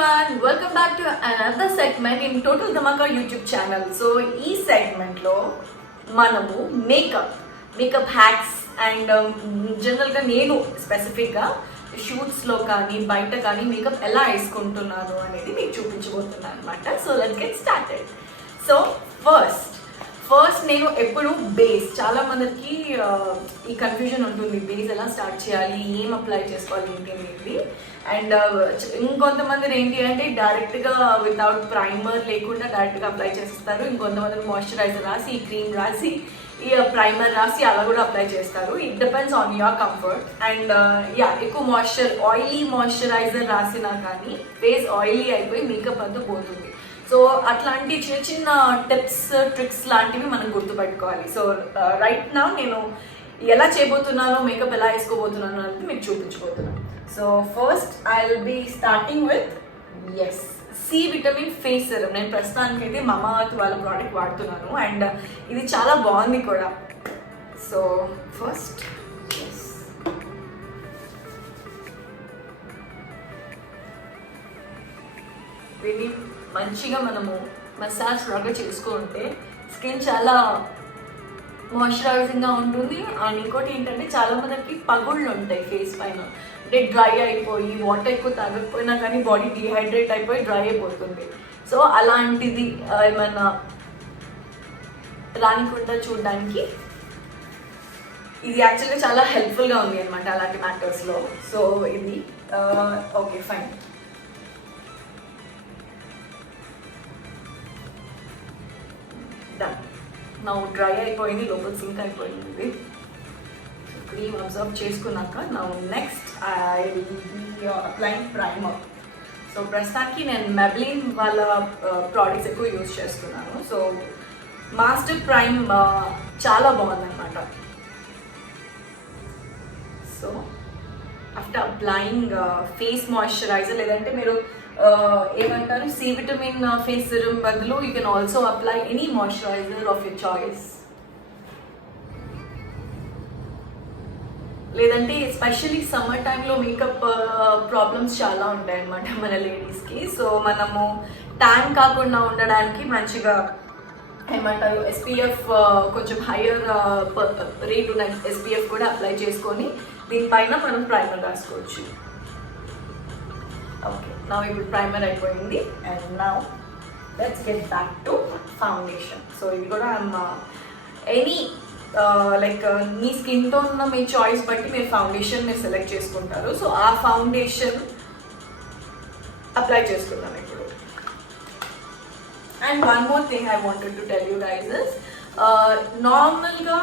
everyone, welcome back to another segment in Total Dhamaka YouTube channel. So, ఈ segment లో మనము makeup hacks and జనరల్గా నేను స్పెసిఫిక్గా షూట్స్లో కానీ బయట కానీ మేకప్ ఎలా వేసుకుంటున్నాను అనేది మీకు చూపించబోతున్నాను అనమాట. So let's get started. So first నేను ఎప్పుడు బేస్, చాలా మందికి ఈ కన్ఫ్యూజన్ ఉంటుంది, బేస్ ఎలా స్టార్ట్ చేయాలి, ఏం అప్లై చేసుకోవాలి ఏంటి అనేది. అండ్ ఇంకొంతమంది ఏంటి అంటే డైరెక్ట్గా వితౌట్ ప్రైమర్ లేకుండా డైరెక్ట్గా అప్లై చేస్తారు. ఇంకొంతమంది మాయిశ్చరైజర్ రాసి, క్రీమ్ రాసి, ఈ ప్రైమర్ రాసి అలా కూడా అప్లై చేస్తారు. It depends on your comfort. And ఎక్కువ ఆయిలీ మాయిశ్చరైజర్ రాసినా కానీ ఫేస్ ఆయిలీ అయిపోయి మేకప్ అంతా పోతుంది. సో అట్లాంటి చిన్న చిన్న టిప్స్, ట్రిక్స్ లాంటివి మనం గుర్తుపెట్టుకోవాలి. సో రైట్ నా నేను ఎలా చేయబోతున్నానో, మేకప్ ఎలా వేసుకోబోతున్నానో అనేది మీకు చూపించబోతున్నాను. So first I will be starting with C vitamin face serum. నేను ప్రస్తుతానికి అయితే మమాఅర్త్ వాళ్ళ ప్రోడక్ట్ వాడుతున్నాను అండ్ ఇది చాలా బాగుంది కూడా. సో ఫస్ట్ దీన్ని మంచిగా మనము మసాజ్ లాగా చేసుకుంటే స్కిన్ చాలా మాయిశ్చరైజింగ్గా ఉంటుంది. అండ్ ఇంకోటి ఏంటంటే చాలా మందికి పగుళ్ళు ఉంటాయి ఫేస్ పైన, అంటే డ్రై అయిపోయి వాటర్ ఎక్కువ తాగకపోయినా కానీ బాడీ డిహైడ్రేట్ అయిపోయి డ్రై అయిపోతుంది. సో అలాంటిది ఏమైనా రానికుండా చూడడానికి ఇది యాక్చువల్గా చాలా హెల్ప్ఫుల్గా ఉంది అనమాట అలాంటి మ్యాటర్స్లో. సో ఇది ఓకే ఫైన్. నా డ్రై అయిపోయింది, లోపల సింక్ అయిపోయింది. క్రీమ్ అబ్జర్వ్ చేసుకున్నాక నా next I will B applying primer. So ప్రస్తుతానికి నేను మెబ్లిన్ వాళ్ళ ప్రోడక్ట్స్ ఎక్కువ యూజ్ చేస్తున్నాను. సో మాస్టర్ ప్రైమ్ చాలా బాగుందన్నమాట. So after applying face moisturiser, లేదంటే మీరు ఏమంటారు సి విటమిన్ ఫేస్ సిరమ్ బదులు you can also apply any moisturiser of your choice. లేదంటే ఎస్పెషల్లీ సమ్మర్ టైంలో మేకప్ ప్రాబ్లమ్స్ చాలా ఉంటాయి అన్నమాట మన లేడీస్కి. సో మనము ట్యాన్ కాకుండా ఉండడానికి మంచిగా ఏమంటారు ఎస్పీఎఫ్ కొంచెం హయ్యర్ రేట్ ఉన్న ఎస్పీఎఫ్ కూడా అప్లై చేసుకొని దీనిపైన మనం ప్రైమర్ రాసుకోవచ్చు. ఓకే, నా ఇప్పుడు ప్రైమర్ అయిపోయింది. And now let's get back to foundation. So ఇది కూడా ఎనీ లైక్ మీ స్కిన్ టోన్ ఉన్న మీ చాయిస్ బట్టి మీరు ఫౌండేషన్ మీరు సెలెక్ట్ చేసుకుంటారు. సో ఆ ఫౌండేషన్ అప్లై చేసుకుందాం ఇప్పుడు. And one more thing I wanted to tell you guys is నార్మల్గా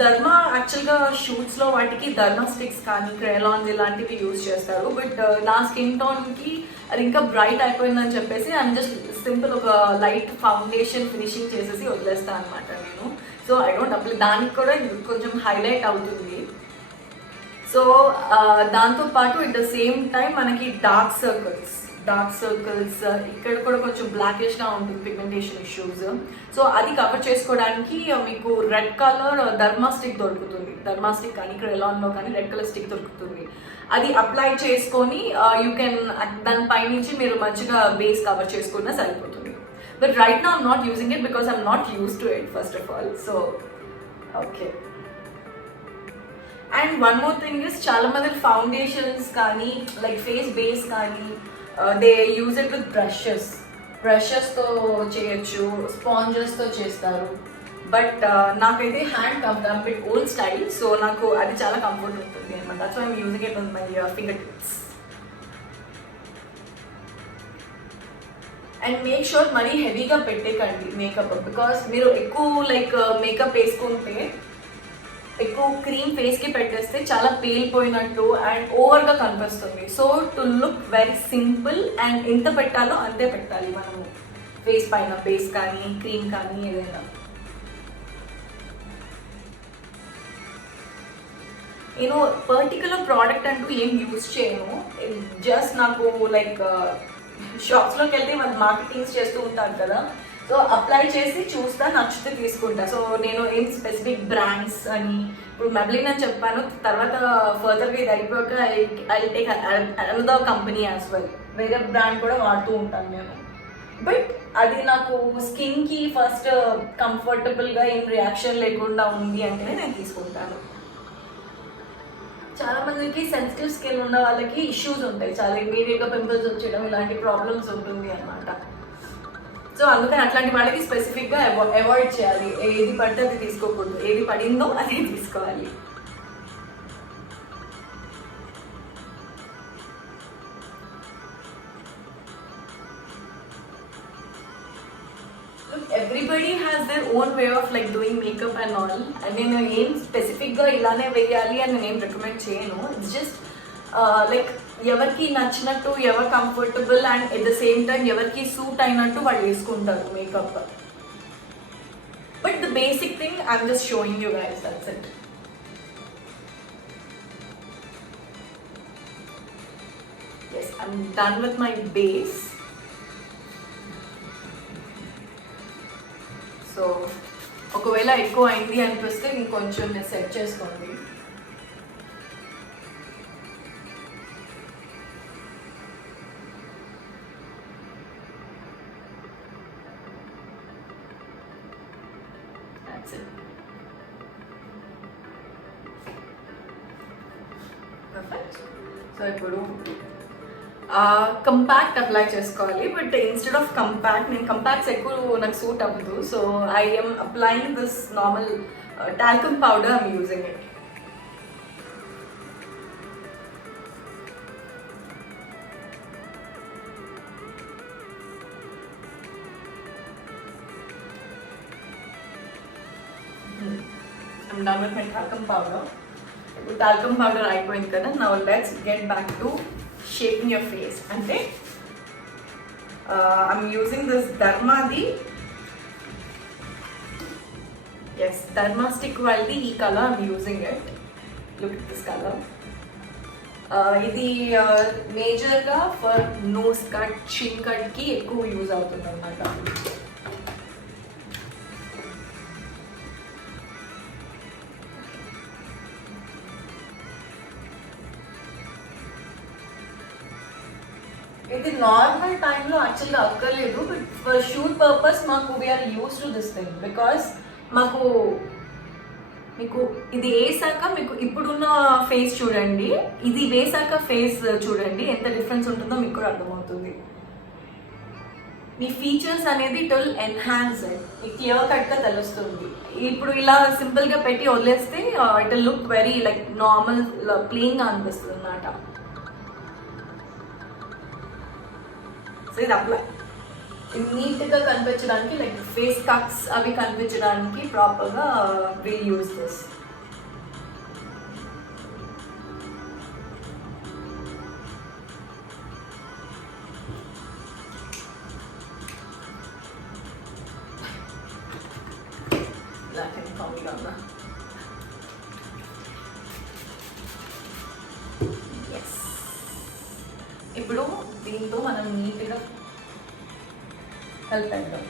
ధర్మా యాక్చువల్గా షూట్స్లో వాటికి ధర్మా స్టిక్స్ కానీ క్రేలాన్స్ ఇలాంటివి యూజ్ చేస్తారు. బట్ నా స్కిన్ టోన్కి అది ఇంకా బ్రైట్ అయిపోయిందని చెప్పేసి ఐఎమ్ జస్ట్ సింపుల్ ఒక లైట్ ఫౌండేషన్ ఫినిషింగ్ చేసేసి వదిలేస్తాను అనమాట నేను. సో ఐ డోంట్ అప్లై, దానికి కూడా కొంచెం హైలైట్ అవుతుంది. సో దాంతోపాటు ఎట్ ద సేమ్ టైం మనకి డార్క్ సర్కిల్స్ ఇక్కడ కూడా కొంచెం బ్లాకిష్గా ఉంటుంది పిగ్మెంటేషన్ ఇష్యూస్. సో అది కవర్ చేసుకోవడానికి మీకు రెడ్ కలర్ ధర్మా స్టిక్ దొరుకుతుంది. ధర్మా స్టిక్ కానీ క్రెలాన్లో కానీ రెడ్ కలర్ స్టిక్ దొరుకుతుంది. అది అప్లై చేసుకొని యూ కెన్ దానిపై నుంచి మీరు మంచిగా బేస్ కవర్ చేసుకున్నా సరిపోతుంది. But right now I'm not using it because I'm not use to it first of all. So okay. And one more thing is చాలా మంది ఫౌండేషన్స్ కానీ లైక్ ఫేస్ బేస్ కానీ దే యూజ్ ఇట్ విత్ బ్రషెస్తో చేయొచ్చు, స్పాంజెస్తో చేస్తారు. But నాకైతే hand complete old style, so నాకు అది చాలా కంఫర్ట్ ఉంటుంది అనమాట. That's why I'm using it on my finger tips. And make sure మరీ హెవీగా పెట్టేకండి మేకప్, బికాస్ మీరు ఎక్కువ లైక్ మేకప్ వేసుకుంటే ఎక్కువ క్రీమ్ ఫేస్కి పెట్టేస్తే చాలా పేలిపోయినట్టు అండ్ ఓవర్గా కనిపిస్తుంది. So to look very simple and ఎంత పెట్టాలో అంతే పెట్టాలి మనము ఫేస్ పైన, బేస్ కానీ క్రీమ్ కానీ ఏదైనా. నేను పర్టికులర్ ప్రోడక్ట్ అంటూ ఏం యూజ్ చేయను. జస్ట్ నాకు లైక్ షాప్స్లోకి వెళ్తే వాళ్ళు మార్కెటింగ్స్ చేస్తూ ఉంటారు కదా, సో అప్లై చేసి చూస్తా, నచ్చితే తీసుకుంటా. సో నేను ఏం స్పెసిఫిక్ బ్రాండ్స్ అని ఇప్పుడు మెబ్లిన్ అని చెప్పాను, తర్వాత ఫర్దర్గా ఇది అయిపోయాక I take another company as well, వేరే బ్రాండ్ కూడా వాడుతూ ఉంటాను నేను. బట్ అది నాకు స్కిన్కి ఫస్ట్ కంఫర్టబుల్గా ఏం రియాక్షన్ లేకుండా ఉంది అంటేనే నేను తీసుకుంటాను. చాలా మందికి సెన్సిటివ్ స్కిన్ ఉన్న వాళ్ళకి ఇష్యూస్ ఉంటాయి, చాలా ఇమీడియట్గా పింపుల్స్ వచ్చేయడం ఇలాంటి ప్రాబ్లమ్స్ ఉంటుంది అనమాట. సో అందుకని అట్లాంటి వాళ్ళకి స్పెసిఫిక్గా అవాయిడ్ చేయాలి, ఏది పడితే అది తీసుకోకూడదు, ఏది పడిందో అదే తీసుకోవాలి. Everybody has their own way of like doing makeup and all. నేను ఏం స్పెసిఫిక్గా ఇలానే వేయాలి అని నేను ఏం రికమెండ్ చేయను. ఇట్స్ జస్ట్ లైక్ ఎవరికి నచ్చినట్టు, ఎవరు comfortable and at the same time ఎవరికి సూట్ అయినట్టు వాళ్ళు వేసుకుంటారు makeup. But the basic thing I'm just showing you guys, that's it. Yes, I'm done with my base. So ఒకవేళ ఎక్కువ అయింది అనిపిస్తే ఇంకొంచెం నేను సెట్ చేసుకోండి. సో ఇప్పుడు కంపాక్ట్ అప్లై చేసుకోవాలి. బట్ ఇన్స్టెడ్ ఆఫ్ కంపాక్ట్, నేను కంపాక్ట్స్ ఎక్కువ నాకు సూట్ అవ్వదు. So I'm applying this normal talcum powder, I'm using it. I'm done with my talcum powder. ఇప్పుడు talcum powder అయిపోయింది కదా, now let's get back to shaping your face. అంటే I'm using this Dermadi, yes, Derma stick వాళ్ళది ఈ colour, I'm using it. Look at this color. ఇది మేజర్గా for nose cut, చిన్ కట్కి ఎక్కువ యూజ్ అవుతుంది అన్నమాట. ఇది నార్మల్ టైంలో యాక్చువల్గా అక్కర్లేదు, బట్ ఫర్ షూట్ పర్పస్ మాకు we are use to this thing. Because మాకు మీకు ఇది వేసాక మీకు ఇప్పుడున్న ఫేస్ చూడండి, ఇది వేసాక ఫేస్ చూడండి, ఎంత డిఫరెన్స్ ఉంటుందో మీకు కూడా అర్థమవుతుంది. మీ ఫీచర్స్ అనేది ఇట్ విల్ ఎన్హాన్స్, మీకు క్లియర్ కట్గా తెలుస్తుంది. ఇప్పుడు ఇలా సింపుల్గా పెట్టి వదిలేస్తే it will look very like normal ప్లెయిన్గా అనిపిస్తుంది అన్నమాట. సో ఇది అప్లై నీట్గా కనిపించడానికి, లైక్ ఫేస్ కట్స్ అవి కనిపించడానికి ప్రాపర్గా విల్ యూజ్ దిస్. ఇప్పుడు దీంతో మనం నీట్గా కలిపేద్దాం.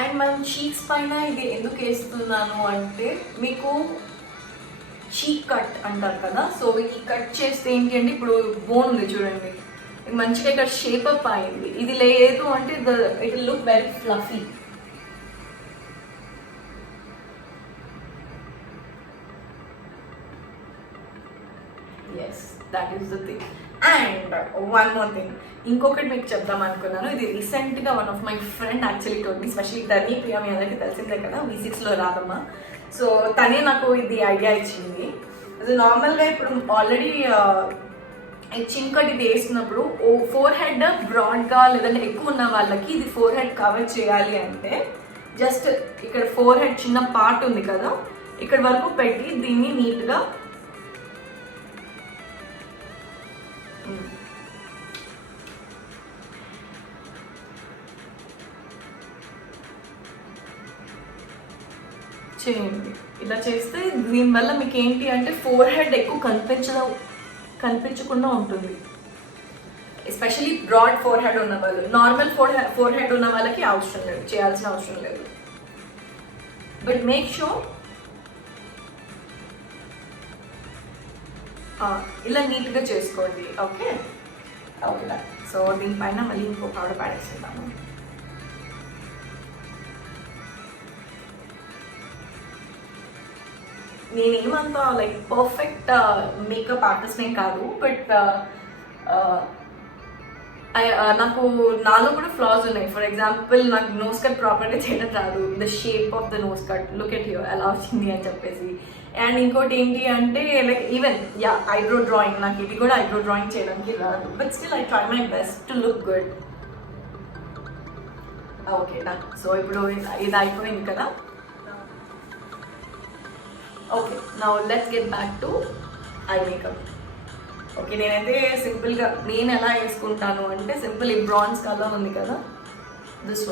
అండ్ మనం చీక్స్ పైన ఇది ఎందుకు వేస్తున్నాను అంటే, మీకు చీక్ కట్ అంటారు కదా, సో ఈ కట్ చేస్తే ఏంటి అంటే, ఇప్పుడు బోన్ ఉంది చూడండి, మంచిగా ఇక్కడ షేప్ అప్ అయింది. ఇది లేదు అంటే it will look very fluffy. Yes, that is the thing. And one more thing, ఇంకొకటి మీకు చెప్దాం అనుకున్నాను. ఇది రీసెంట్గా one of my friend actually told me, specially Dharni Priya, మీ అందరికీ తెలిసిందే కదా, V6లో రాదమ్మా. సో తనే నాకు ఇది ఐడియా ఇచ్చింది. అది నార్మల్గా ఇప్పుడు ఆల్రెడీ చిన్ కట్ ఇది వేసినప్పుడు ఫోర్ హెడ్ బ్రాడ్గా లేదంటే ఎక్కువ ఉన్న వాళ్ళకి ఇది ఫోర్ హెడ్ కవర్ చేయాలి అంటే, జస్ట్ ఇక్కడ ఫోర్ హెడ్ చిన్న పార్ట్ ఉంది కదా, ఇక్కడ వరకు పెట్టి దీన్ని నీట్గా చేయండి. ఇలా చేస్తే దీనివల్ల మీకు ఏంటి అంటే ఫోర్ హెడ్ ఎక్కువ కనిపించకుండా ఉంటుంది. ఎస్పెషలీ బ్రాడ్ ఫోర్ హెడ్ ఉన్న వాళ్ళు, నార్మల్ ఫోర్ హెడ్ ఉన్న వాళ్ళకి అవసరం లేదు, చేయాల్సిన అవసరం లేదు. బట్ మేక్ షూర్ ఇలా నీట్గా చేసుకోండి. Okay okay. సో దీనిపైన మళ్ళీ ఇంకో పౌడర్ పాడేస్తున్నాము. నేనేమంతా లైక్ పర్ఫెక్ట్ మేకప్ ఆర్టిస్ట్ ఏం కాదు, బట్ నాకు నాలో కూడా ఫ్లాస్ ఉన్నాయి. ఫర్ ఎగ్జాంపుల్ నాకు నోస్ కట్ ప్రాపర్గా చేయడం రాదు. The shape of the nose cut, look at here ఎలా వచ్చింది అని చెప్పేసి. అండ్ ఇంకోటి ఏంటి అంటే లైక్ ఈవెన్ ఐబ్రో డ్రాయింగ్, నాకు ఇది కూడా ఐబ్రో డ్రాయింగ్ చేయడానికి రాదు. But still I try my best to look good. Okay done. So ఇప్పుడు ఇది అయిపోయింది కదా. Okay now let's get back to eye makeup. Okay నేనైతే సింపుల్గా నేను ఎలా వేసుకుంటాను అంటే సింపుల్ ఈ బ్రాన్స్ కలర్ ఉంది కదా, this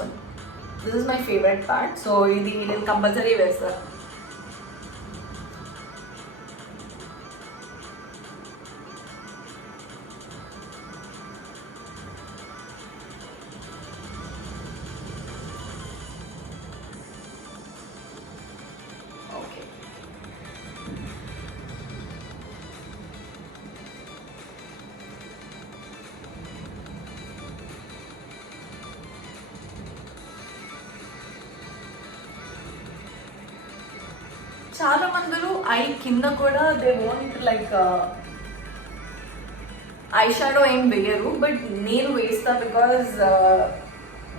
is my favourite part. So ఇది నేను కంపల్సరీ వేస్తాను. చాలా మందులు ఐ కింద కూడా they want like eye shadow ఏం వేయరు, బట్ నేను వేస్తా బికాజ్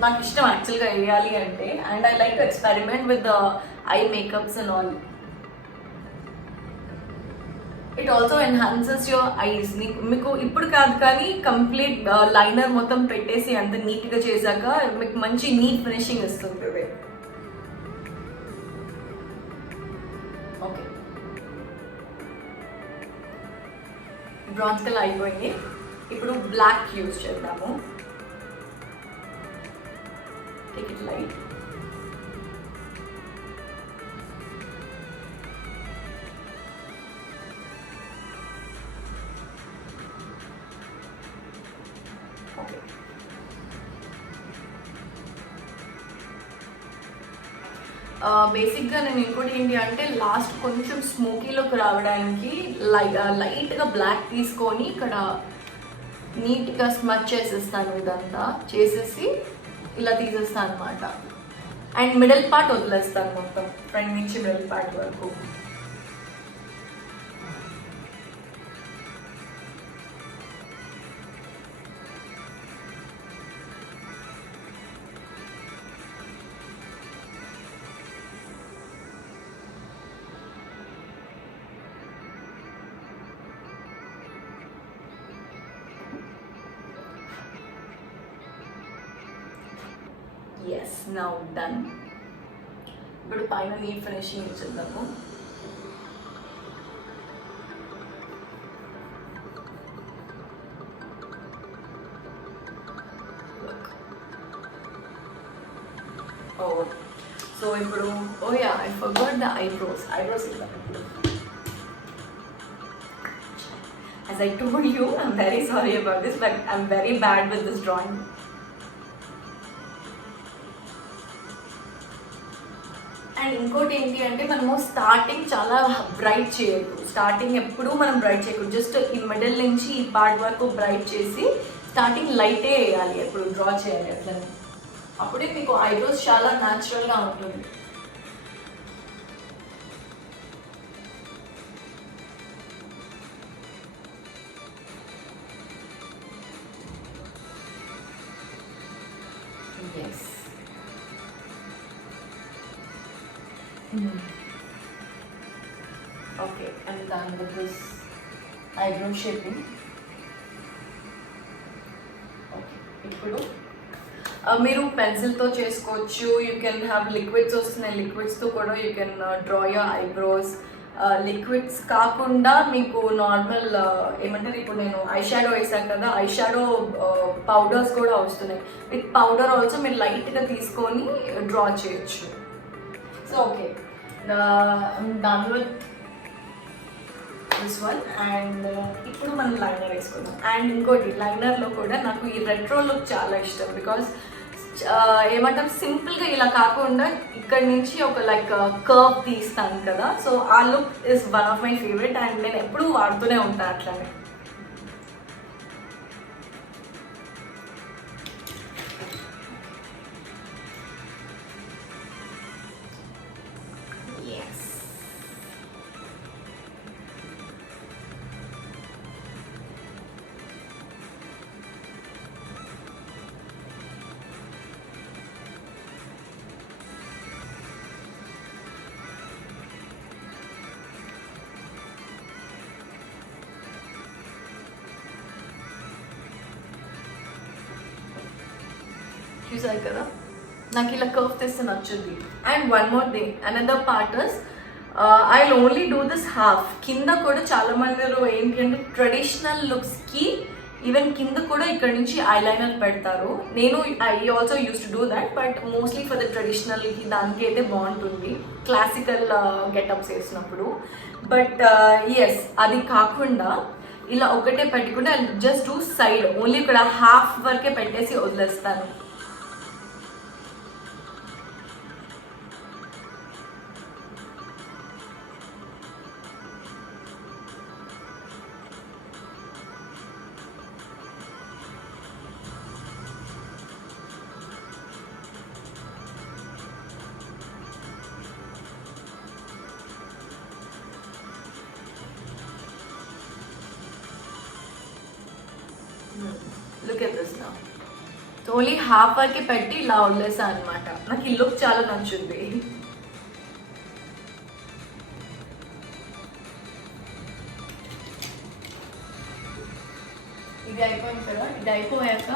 నాకు ఇష్టం యాక్చువల్గా వేయాలి అంటే. And I like experiment with the I makeups and all. It also enhances your eyes. మీకు ఇప్పుడు కాదు కానీ కంప్లీట్ లైనర్ మొత్తం పెట్టేసి అంత నీట్గా చేశాక మీకు మంచి నీట్ ఫినిషింగ్ ఇస్తుంది. ఓకే బ్రాన్స్ కలర్ అయిపోయింది. ఇప్పుడు బ్లాక్ యూజ్ చేద్దాము. Take it light. బేసిక్గా నేను ఇంకోటి ఏంటి అంటే లాస్ట్ కొంచెం స్మోకీలోకి రావడానికి లైట్గా బ్లాక్ తీసుకొని ఇక్కడ నీట్గా స్మచ్ చేసేస్తాను. ఇదంతా చేసేసి ఇలా తీసేస్తాను అనమాట. అండ్ మిడిల్ పార్ట్ వదిలేస్తాను మొత్తం, ఫ్రంట్ నుంచి మిడిల్ పార్ట్ వరకు. Yes now done. ఇప్పుడు పైన నీట్ ఫినిషింగ్ ఇచ్చేద్దాము. సో ఇప్పుడు ఐ ఫర్గాట్ ద ఐబ్రోస్ ఇద్దాం ఇప్పుడు. As I told you, I'm very sorry about this, but I'm very bad with this drawing. And ఇంకోటి ఏంటి అంటే మనము స్టార్టింగ్ చాలా బ్రైట్ చేయొద్దు. స్టార్టింగ్ ఎప్పుడూ మనం బ్రైట్ చేయకూడదు. జస్ట్ ఈ మిడిల్ నుంచి ఈ పార్ట్ వరకు బ్రైట్ చేసి స్టార్టింగ్ లైటే వేయాలి, ఎప్పుడు డ్రా చేయాలి అట్లా. అప్పుడే మీకు ఐబ్రోస్ చాలా న్యాచురల్గా ఉంటుంది. ఎస్ ఓకే అండ్ దాని with this eyebrow shaping. Okay ఇప్పుడు మీరు పెన్సిల్తో చేసుకోవచ్చు. యూ కెన్ హ్యావ్ లిక్విడ్స్ వస్తున్నాయి, లిక్విడ్స్తో కూడా you can draw your eyebrows. Liquids కాకుండా మీకు నార్మల్ ఏమంటారు, ఇప్పుడు నేను ఐ షాడో వేసాను కదా, ఐ షాడో పౌడర్స్ కూడా వస్తున్నాయి. విత్ పౌడర్ ఆల్సో మీరు లైట్గా తీసుకొని డ్రా చేయొచ్చు. So okay done with this one. And ఇప్పుడు మనం లైనర్ వేసుకుందాం. అండ్ ఇంకోటి, లైనర్లో కూడా నాకు ఈ రెట్రో లుక్ చాలా ఇష్టం. బికాస్ ఏమంటారు, సింపుల్గా ఇలా కాకుండా ఇక్కడ నుంచి ఒక లైక్ కర్వ్ తీస్తాను కదా, సో ఆ look is one of my favourite. And నేను ఎప్పుడూ వాడుతూనే ఉంటాను అట్లానే. చూసారు కదా, నాకు ఇలా కర్వ్ తెస్తే నచ్చుద్ది. And one more thing, another part is I only do this half. కింద కూడా చాలా మంది ఏంటి అంటే ట్రెడిషనల్ లుక్స్కి ఈవెన్ కింద కూడా ఇక్కడ నుంచి ఐలైనర్ పెడతారు. నేను I also use to do that, but mostly for the ట్రెడిషనల్కి దానికి అయితే బాగుంటుంది క్లాసికల్ గెటప్స్ వేసినప్పుడు. బట్ ఎస్, అది కాకుండా ఇలా ఒకటే పెట్టుకుంటే జస్ట్ డూ సైడ్, ఓన్లీ ఇక్కడ హాఫ్ వరకే పెట్టేసి వదిలేస్తాను. Look at this now. Only half వరకే పెట్టి ఇలా వదిలేసా అనమాట. నాకు ఈ లుక్ చాలా నచ్చుంది. ఇది అయిపోయింది కదా, ఇది అయిపోయాక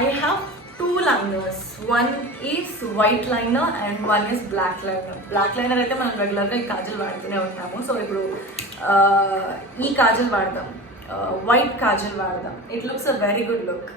I have 2 liners. One is white liner and one is black liner. Black liner అయితే మనం రెగ్యులర్గా ఈ కాజల్ వాడుతూనే ఉంటాము. సో ఇప్పుడు ఈ కాజల్ వాడదాం, వైట్ కాజల్ వాడదాం. It looks a very good look.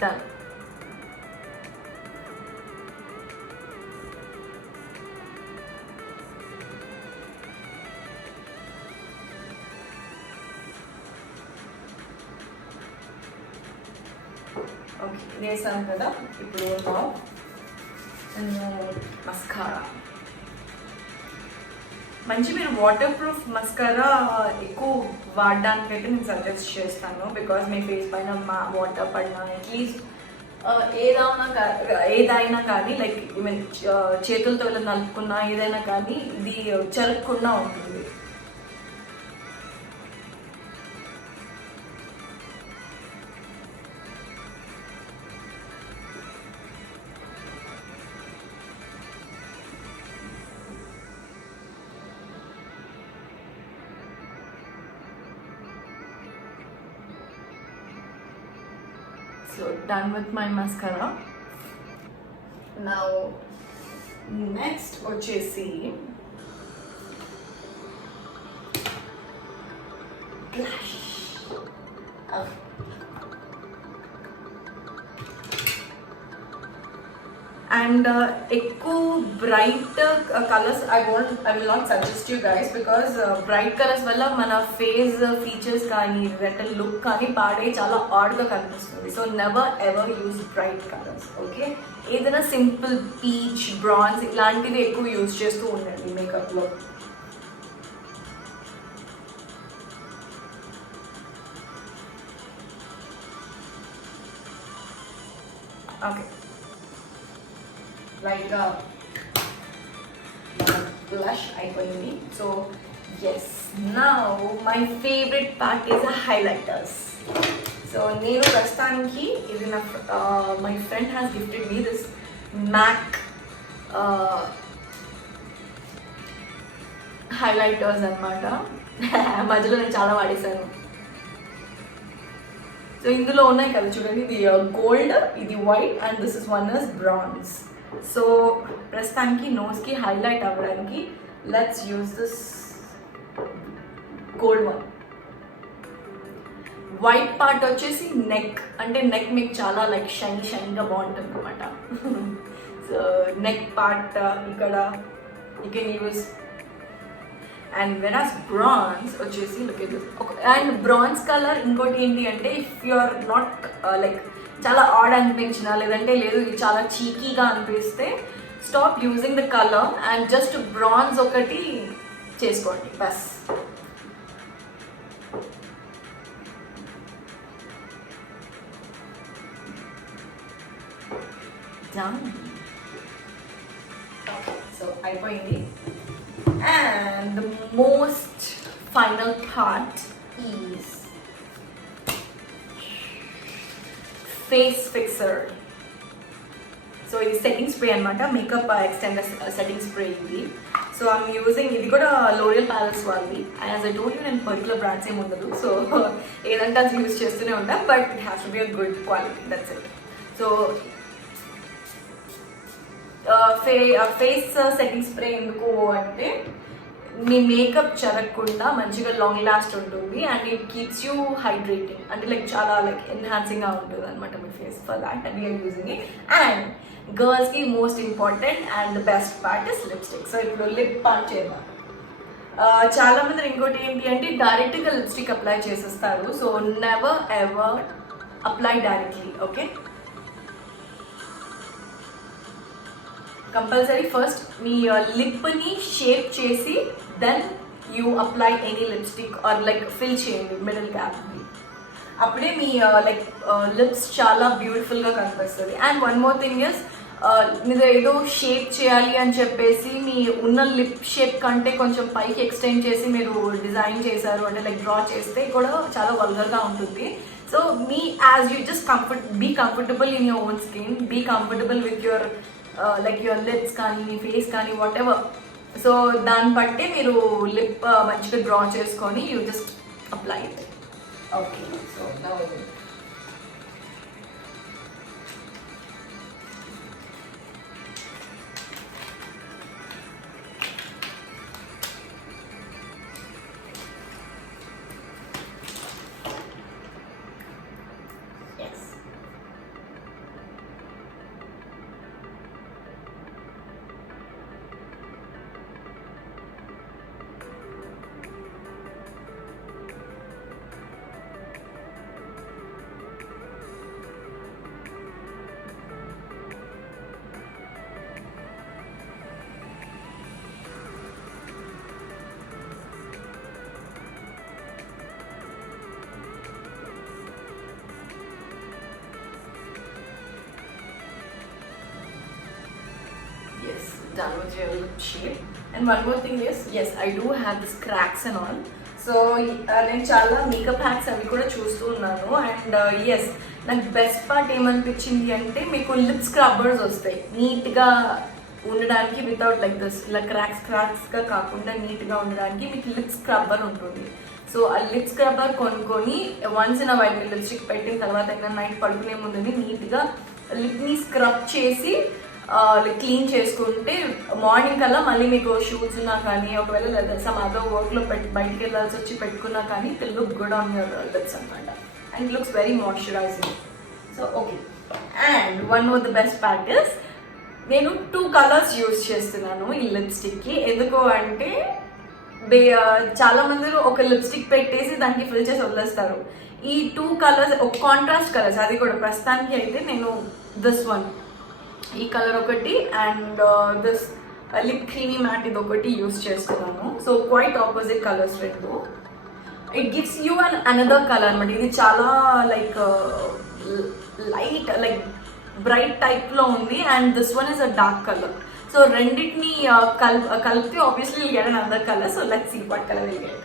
Done. Okay, వేసాం కదా. ఇప్పుడు మస్కారా. మంచి మీరు వాటర్ ప్రూఫ్ మస్కారా ఎక్కువ వాడడానికి అయితే నేను సజెస్ట్ చేస్తాను. బికాజ్ మీ ఫేస్ పైన వాటర్ పడినా అట్లీస్ట్ ఏదైనా కానీ లైక్ ఈవెన్ చేతులతో ఇలా నలుపుకున్నా ఏదైనా కానీ ఇది చెరగకుండా ఉంటుంది. So done with my mascara. Now next వచ్చేసి blush. అండ్ ఎక్కువ bright colours I will not suggest you guys. Because bright colours వల్ల మన ఫేస్ ఫీచర్స్ కానీ రెంటల్ లుక్ కానీ పాడే చాలా ఆడ్గా కనిపిస్తుంది. So never ever use bright colours. Okay, ఏదైనా సింపుల్ పీచ్, బ్రాన్స్ ఇలాంటివి ఎక్కువ యూజ్ చేస్తూ ఉండండి మేకప్లో. ఓకే, లైట్గా బ్లష్ అయిపోయింది. So yes, now my favourite part is highlighters. So నేను ప్రస్తుతానికి ఇది నా my friend has gifted me this Mac highlighters అనమాట. మధ్యలో నేను చాలా వాడేశాను. సో ఇందులో ఉన్నాయి కదా చూడండి, ఇది గోల్డ్, ఇది white and this is one is bronze. So ప్రస్తుతానికి నోస్కి హైలైట్ అవ్వడానికి let's use this gold one. White part వచ్చేసి నెక్, అంటే నెక్ మీకు చాలా లైక్ షైన్గా బాగుంటుంది అనమాట. సో నెక్ పార్ట్ ఇక్కడ యూ కెన్ యూజ్. అండ్ వెరాస్ బ్రాన్స్ వచ్చేసి అండ్ బ్రాన్స్ కలర్ ఇంకోటి ఏంటి అంటే if you are not like చాలా ఆడ్ అనిపించిన, లేదంటే లేదు ఇది చాలా చీకీగా అనిపిస్తే stop using the colour and just bronze ఒకటి చేసుకోండి బస్. సో అయిపోయింది. And the most final part is face fixer. So ఇది సెట్టింగ్ స్ప్రే అనమాట, మేకప్ ఎక్స్టెండర్ సెట్టింగ్ స్ప్రే ఇది. సో ఐఎమ్ యూజింగ్, ఇది కూడా లోరియల్ ప్యాలెస్ వాళ్ళది. And as I told you నేను పర్టికులర్ బ్రాండ్స్ ఏమి ఉండదు, సో ఏదంటే అది యూజ్ చేస్తూనే ఉంటాం, but it has to be a good quality, that's it. So face setting spray ఎందుకు అంటే మీ మేకప్ చెరగకుండా మంచిగా లాంగ్ లాస్ట్ ఉంటుంది and it keeps you hydrating, అంటే లైక్ చాలా లైక్ ఎన్హాన్సింగ్గా ఉంటుంది అనమాట మీ face. For that we're using it. And గర్ల్స్కి most important and the best part is lipstick. So ఇప్పుడు లిప్ పార్ట్ చేద్దాం. చాలా మంది ఇంకోటి ఏంటి అంటే డైరెక్ట్గా లిప్స్టిక్ అప్లై చేసేస్తారు. So never ever apply directly, okay? Compulsory first మీ లిప్ని షేప్ చేసి then you apply any lipstick or like fill చేయండి మిడిల్ గ్యాప్ని. అప్పుడే మీ లైక్ లిప్స్ చాలా బ్యూటిఫుల్గా కనిపిస్తుంది. And one more thing is, మీరు ఏదో షేప్ చేయాలి అని చెప్పేసి మీ ఉన్న లిప్ షేప్ కంటే కొంచెం పైకి ఎక్స్టెండ్ చేసి మీరు డిజైన్ చేశారు అంటే లైక్ డ్రా చేస్తే కూడా చాలా వల్గర్గా ఉంటుంది. సో మీ as you just be comfortable in your own skin, be comfortable with your like your lips కానీ మీ ఫేస్ కానీ వాట్ ఎవర్. సో దాన్ని బట్టి మీరు లిప్ మంచిగా డ్రా చేసుకొని you just apply it. Okay, so now done with your lip shade. And one more thing is, yes, I do have this cracks and all. So నేను చాలా makeup hacks అవి కూడా చూస్తూ ఉన్నాను. అండ్ ఎస్, నాకు best part ఏమనిపించింది అంటే మీకు లిప్ స్క్రబ్బర్స్ వస్తాయి నీట్గా ఉండడానికి, వితౌట్ లైక్ దిస్ ఇలా క్రాక్స్గా కాకుండా నీట్గా ఉండడానికి మీకు లిప్ స్క్రబ్బర్ ఉంటుంది. సో ఆ లిప్ స్క్రబ్బర్ కొనుక్కొని వన్స్ ఇన్ అ వైల్ మీరు లిప్స్టిక్ పెట్టిన తర్వాత అయినా నైట్ పడుకునే ముందు నీట్గా లిప్ని స్క్రబ్ చేసి క్లీన్ చేసుకుంటే మార్నింగ్ కల్లా మళ్ళీ మీకు షూస్ ఉన్నా కానీ ఒకవేళ సమ్ అదర్ వర్క్లో బయటికి వెళ్ళాల్సి వచ్చి పెట్టుకున్నా కానీ it look good on your lips అనమాట. And it looks very moisturising. So okay, and one more the best part is నేను 2 కలర్స్ యూజ్ చేస్తున్నాను ఈ లిప్స్టిక్కి. ఎందుకు అంటే చాలా మంది ఒక లిప్స్టిక్ పెట్టేసి దానికి ఫిల్ చేసి వదిలేస్తారు. ఈ 2 కలర్స్ ఒక కాంట్రాస్ట్ కలర్స్, అది కూడా ప్రస్తుతానికి అయితే నేను దిస్ వన్ ఈ కలర్ ఒకటి and this lip creamy matte ఇది ఒకటి యూజ్ చేస్తున్నాను. సో క్వైట్ ఆపోజిట్ కలర్స్ రెండు. It gives you another colour అనమాట. ఇది చాలా లైక్ లైట్ లైక్ బ్రైట్ టైప్లో ఉంది and this one is a dark colour. So రెండింటిని కలిపితే obviously will get another colour. So let's see what colour will get.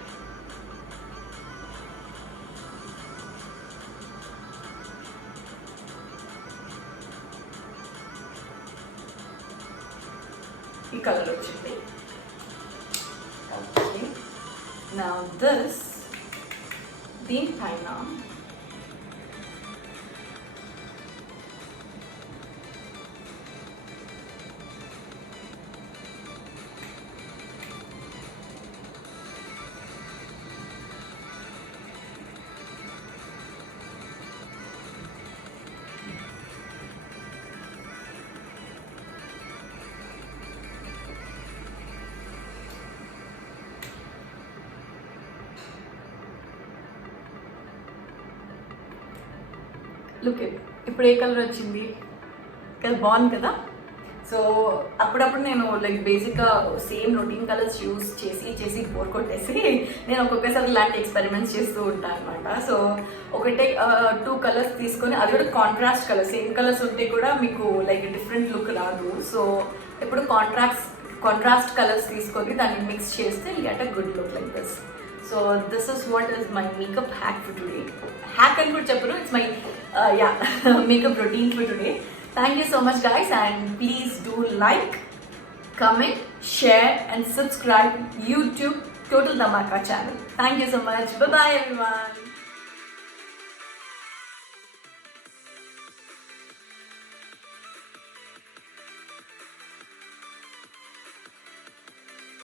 ఈ colour వచ్చింది. ఓకే, నౌ దిస్ దీనిపైన లుక్ ఇట్, ఇప్పుడు ఏ కలర్ వచ్చింది కదా, బాగుంది కదా. సో అప్పుడప్పుడు నేను లైక్ బేసిక్గా సేమ్ రొటీన్ కలర్స్ యూస్ చేసి బోర్ కొట్టేసి నేను ఒక్కొక్కసారి ఇలాంటి ఎక్స్పెరిమెంట్స్ చేస్తూ ఉంటాను అనమాట. సో ఒకటే 2 కలర్స్ తీసుకొని, అది కూడా కాంట్రాస్ట్ కలర్, సేమ్ కలర్స్ ఉంటే కూడా మీకు లైక్ డిఫరెంట్ లుక్ రాదు. సో ఇప్పుడు కాంట్రాస్ట్ కలర్స్ తీసుకొని దాన్ని మిక్స్ చేస్తే you get a good look like this. So this is what is my makeup hack for today. Hack అని కూడా చెప్పరు, it's my makeup routine for today. Thank you so much guys, and please do like, comment, share and subscribe YouTube Total Dhamaka channel. Thank you so much. Bye bye everyone.